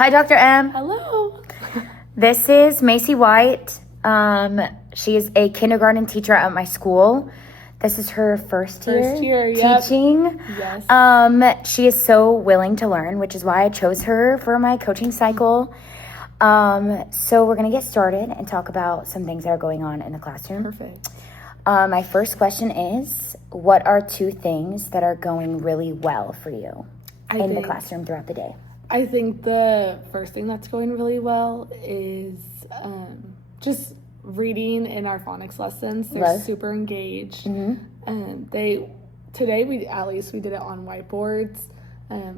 Hi, Dr. M. Hello. This is Macy White. She is a kindergarten teacher at my school. This is her first year teaching. Yes. She is so willing to learn, which is why I chose her for my coaching cycle. So we're going to get started and talk about some things that are going on in the classroom. Perfect. My first question is, what are 2 things that are going really well for you in the classroom throughout the day? I think the first thing that's going really well is just reading in our phonics lessons. They're super engaged. Today we did it on whiteboards,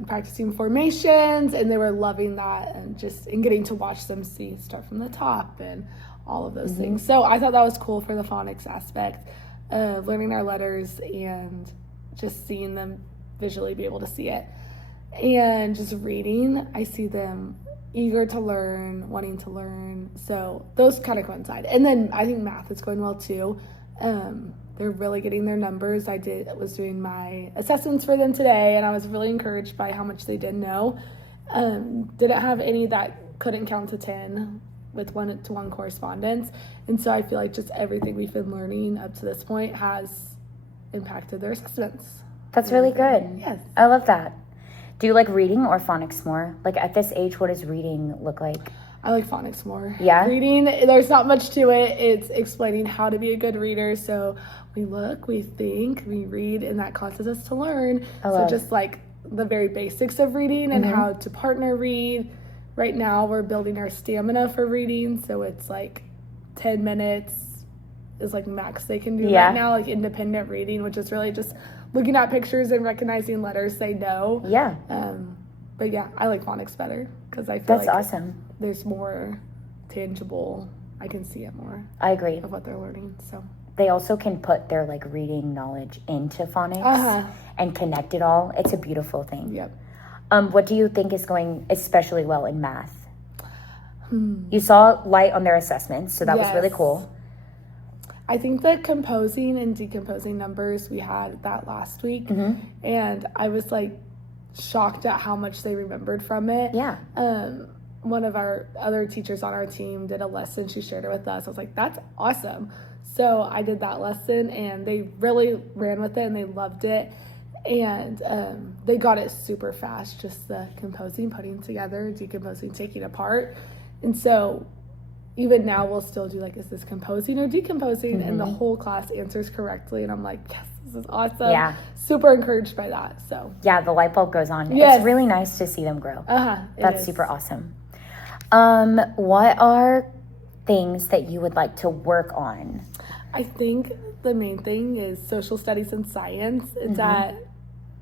practicing formations, and they were loving that and getting to watch them start from the top and all of those things. So I thought that was cool for the phonics aspect of learning our letters and just seeing them visually be able to see it. And just reading, I see them eager to learn, wanting to learn. So those kind of coincide. And then I think math is going well too. They're really getting their numbers. I was doing my assessments for them today, and I was really encouraged by how much they did know. Didn't have any that couldn't count to 10 with 1-to-1 correspondence. And so I feel like just everything we've been learning up to this point has impacted their assessments. That's really good. Yes. I love that. Do you like reading or phonics more? Like at this age, what does reading look like? I like phonics more. Yeah? Reading, there's not much to it. It's explaining how to be a good reader. So we look, we think, we read, and that causes us to learn. So just like the very basics of reading and how to partner read. Right now, we're building our stamina for reading. So it's like 10 minutes is like max they can do right now, like independent reading, which is really just looking at pictures and recognizing letters say no. Yeah. But yeah, I like phonics better because I feel that's like awesome. There's more tangible. I can see it more. I agree. Of what they're learning. So they also can put their like reading knowledge into phonics and connect it all. It's a beautiful thing. Yep. What do you think is going especially well in math? You saw light on their assessments, so that was really cool. I think the composing and decomposing numbers, we had that last week, and I was like shocked at how much they remembered from it. Yeah. One of our other teachers on our team did a lesson. She shared it with us. I was like, that's awesome. So I did that lesson, and they really ran with it, and they loved it. And they got it super fast, just the composing, putting together, decomposing, taking apart. And so even now we'll still do like, is this composing or decomposing? And the whole class answers correctly. And I'm like, yes, this is awesome. Yeah. Super encouraged by that. So yeah, the light bulb goes on. Yes. It's really nice to see them grow. That's super awesome. What are things that you would like to work on? I think the main thing is social studies and science.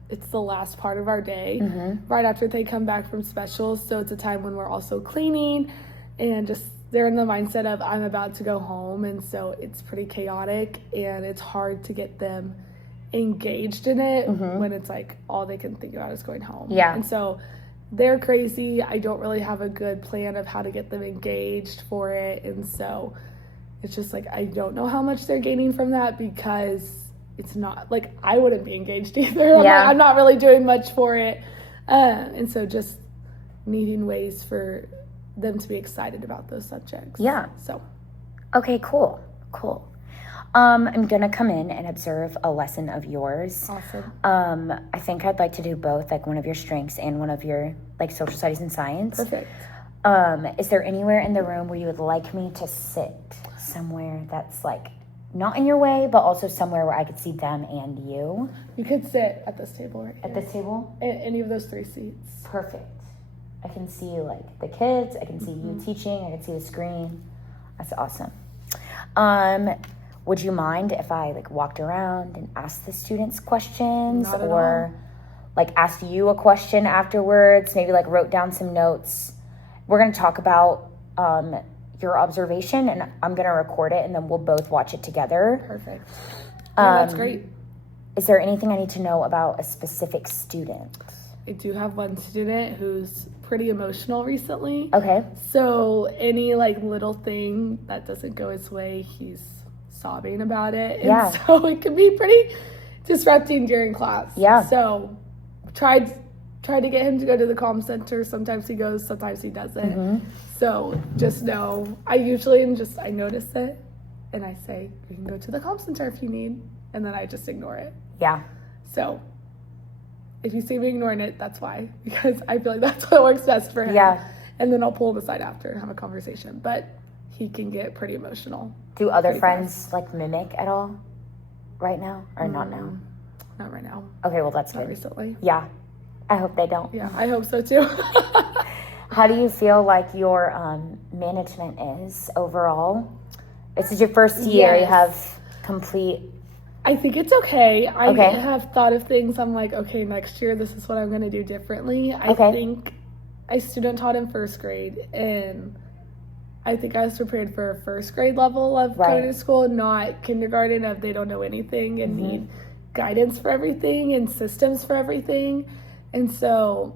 It's the last part of our day, right after they come back from specials. So it's a time when we're also cleaning and just they're in the mindset of I'm about to go home. And so it's pretty chaotic and it's hard to get them engaged in it when it's like all they can think about is going home. Yeah. And so they're crazy. I don't really have a good plan of how to get them engaged for it. And so it's just like I don't know how much they're gaining from that because it's not like I wouldn't be engaged either. I'm not really doing much for it. And so just needing ways for them to be excited about those subjects. Yeah. So. Okay, cool. I'm going to come in and observe a lesson of yours. Awesome. I think I'd like to do both, like one of your strengths and one of your like social studies and science. Perfect. Is there anywhere in the room where you would like me to sit? Somewhere that's like not in your way, but also somewhere where I could see them and you. You could sit at this table right here. At this table? Any of those 3 seats. Perfect. I can see like the kids. I can see you teaching. I can see the screen. That's awesome. Would you mind if I like walked around and asked the students questions or like asked you a question afterwards? Maybe like wrote down some notes. We're going to talk about your observation, and I'm going to record it, and then we'll both watch it together. Perfect. That's great. Is there anything I need to know about a specific student? I do have one student who's pretty emotional recently. Okay. So any like little thing that doesn't go his way, he's sobbing about it. And so it can be pretty disrupting during class. Yeah. So tried tried to get him to go to the comm center. Sometimes he goes, sometimes he doesn't. Mm-hmm. So just know, I usually I notice it and I say, you can go to the comm center if you need. And then I just ignore it. Yeah. So if you see me ignoring it, that's why. Because I feel like that's what works best for him. Yeah. And then I'll pull him aside after and have a conversation. But he can get pretty emotional. Do other friends like mimic at all right now or not now? Not right now. Okay, well that's Not good. recently. Yeah. I hope they don't. Yeah, I hope so too. How do you feel like your management is overall? This is your first year. Yes. You have complete. I think it's okay. I Okay. have thought of things. I'm like, okay, next year this is what I'm going to do differently. I Okay. think I student taught in first grade, and I think I was prepared for a first grade level of going to school, not kindergarten of they don't know anything and need guidance for everything and systems for everything. And so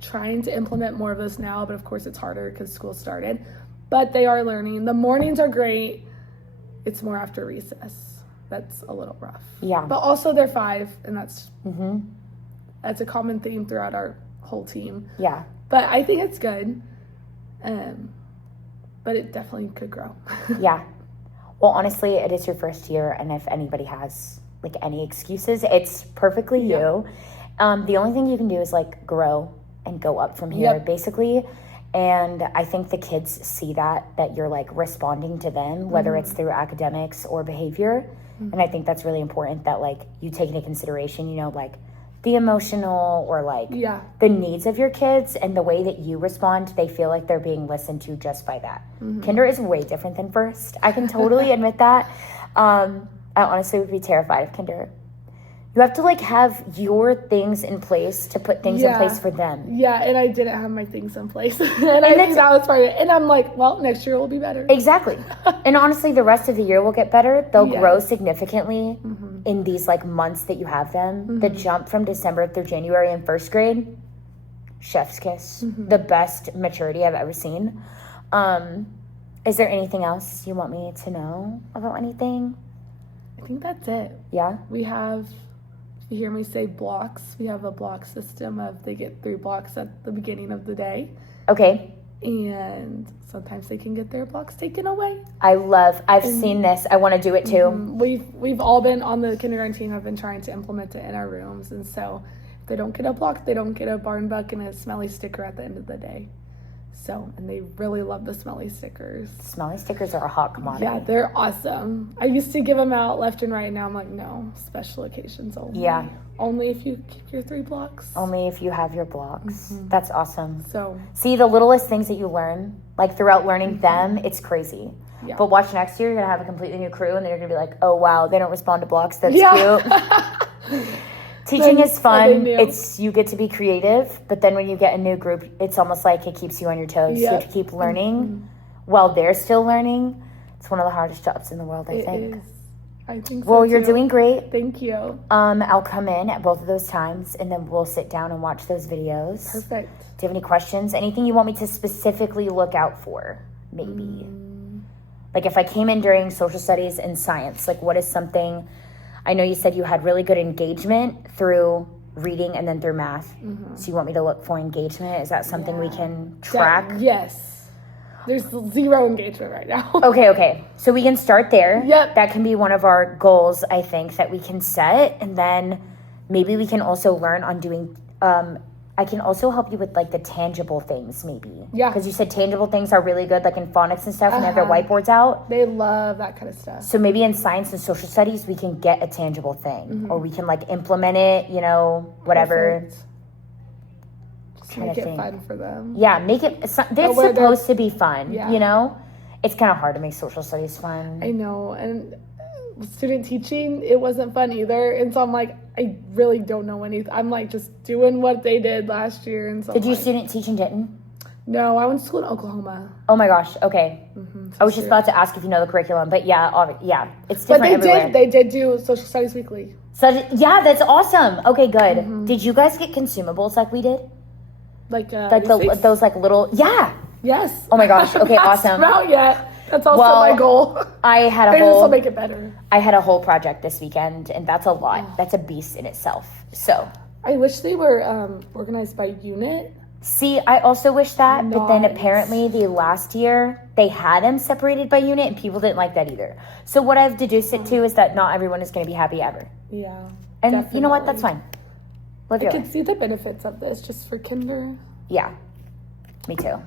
trying to implement more of this now, but of course it's harder because school started. But they are learning. The mornings are great. It's more after recess. That's a little rough. Yeah. But also they're 5, and that's a common theme throughout our whole team. Yeah. But I think it's good. But it definitely could grow. Yeah. Well, honestly, it is your first year, and if anybody has like any excuses, it's perfectly you. The only thing you can do is like grow and go up from here, basically. And I think the kids see that you're like responding to them, whether it's through academics or behavior. And I think that's really important that like you take into consideration, you know, like the emotional or like the needs of your kids, and the way that you respond, they feel like they're being listened to just by that. Kinder is way different than first. I can totally admit that. I honestly would be terrified of kinder. You have to like have your things in place to put things in place for them. Yeah, and I didn't have my things in place. and I think that was part of it. And I'm like, well, next year will be better. Exactly. And honestly, the rest of the year will get better. They'll grow significantly in these like months that you have them. The jump from December through January in first grade, chef's kiss. The best maturity I've ever seen. Is there anything else you want me to know about anything? I think that's it. Yeah? We have... You hear me say blocks. We have a block system of they get 3 blocks at the beginning of the day. Okay. And sometimes they can get their blocks taken away. I've seen this. I want to do it too. We've all been on the kindergarten team, have been trying to implement it in our rooms. And so if they don't get a block, they don't get a barn buck and a smelly sticker at the end of the day. So, and they really love the smelly stickers. Smelly stickers are a hot commodity. Yeah, they're awesome. I used to give them out left and right, and now I'm like, no, special occasions only. Yeah. Only if you keep your 3 blocks. Only if you have your blocks. That's awesome. So, see, the littlest things that you learn, like throughout learning them, it's crazy. Yeah. But watch next year, you're going to have a completely new crew, and then you're going to be like, oh, wow, they don't respond to blocks. That's cute. Teaching is fun. It's you get to be creative, but then when you get a new group, it's almost like it keeps you on your toes. You have to keep learning while they're still learning. It's one of the hardest jobs in the world, I think. It is. I think so. Well, you're doing great. Thank you. I'll come in at both of those times, and then we'll sit down and watch those videos. Perfect. Do you have any questions? Anything you want me to specifically look out for? Maybe. Like if I came in during social studies and science, like what is something... I know you said you had really good engagement through reading and then through math. So you want me to look for engagement? Is that something we can track? Yes. There's 0 engagement right now. Okay. So we can start there. Yep. That can be one of our goals, I think, that we can set. And then maybe we can also learn on doing... I can also help you with like the tangible things, maybe. Yeah. Because you said tangible things are really good, like in phonics and stuff, and they have their whiteboards out. They love that kind of stuff. So maybe in science and social studies, we can get a tangible thing, or we can like implement it, you know, whatever. Perfect. Just make it fun for them. Yeah, make it. It's supposed to be fun, you know. It's kind of hard to make social studies fun. I know, and student teaching, it wasn't fun either, and so I'm like, I really don't know anything. I'm like just doing what they did last year, and so. Did you student teach in Denton? No, I went to school in Oklahoma. Oh my gosh. Okay. I was just about to ask if you know the curriculum, but yeah, it's different everywhere. They did do social studies weekly. So yeah, that's awesome. Okay, good. Did you guys get consumables like we did? Like those like little Yes. Oh my gosh. Okay, awesome. Not out yet. That's also my goal. I had this will make it better. I had a whole project this weekend, and that's a lot. That's a beast in itself. So I wish they were organized by unit. See, I also wish that, but then Nice. apparently the last year they had them separated by unit and people didn't like that either. So what I've deduced it to is that not everyone is going to be happy ever. Yeah. And you know what? That's fine. Live I your could life. see the benefits of this just for kinder. Yeah, me too.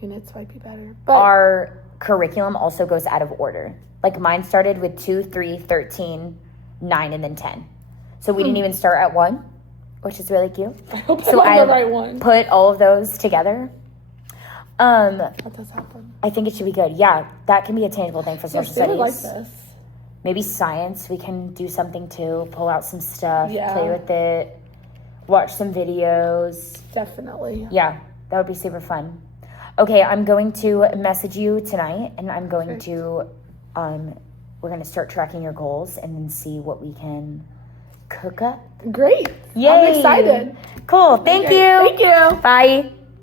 Units might be better. But Our curriculum also goes out of order. Like mine started with 2, 3, 13, 9, and then 10. So we didn't even start at 1, which is really cute. I hope So I'm I on the right one. put all of those together. That does happen. I think it should be good. Yeah, that can be a tangible thing for social Yes, they would studies. like this. Maybe science, we can do something too. Pull out some stuff, Yeah. play with it, watch some videos. Definitely. Yeah, that would be super fun. Okay, I'm going to message you tonight, and I'm going Perfect. to, we're going to start tracking your goals and then see what we can cook up. Great. Yay! I'm excited. Cool. Thank Okay, you. Thank you. Bye.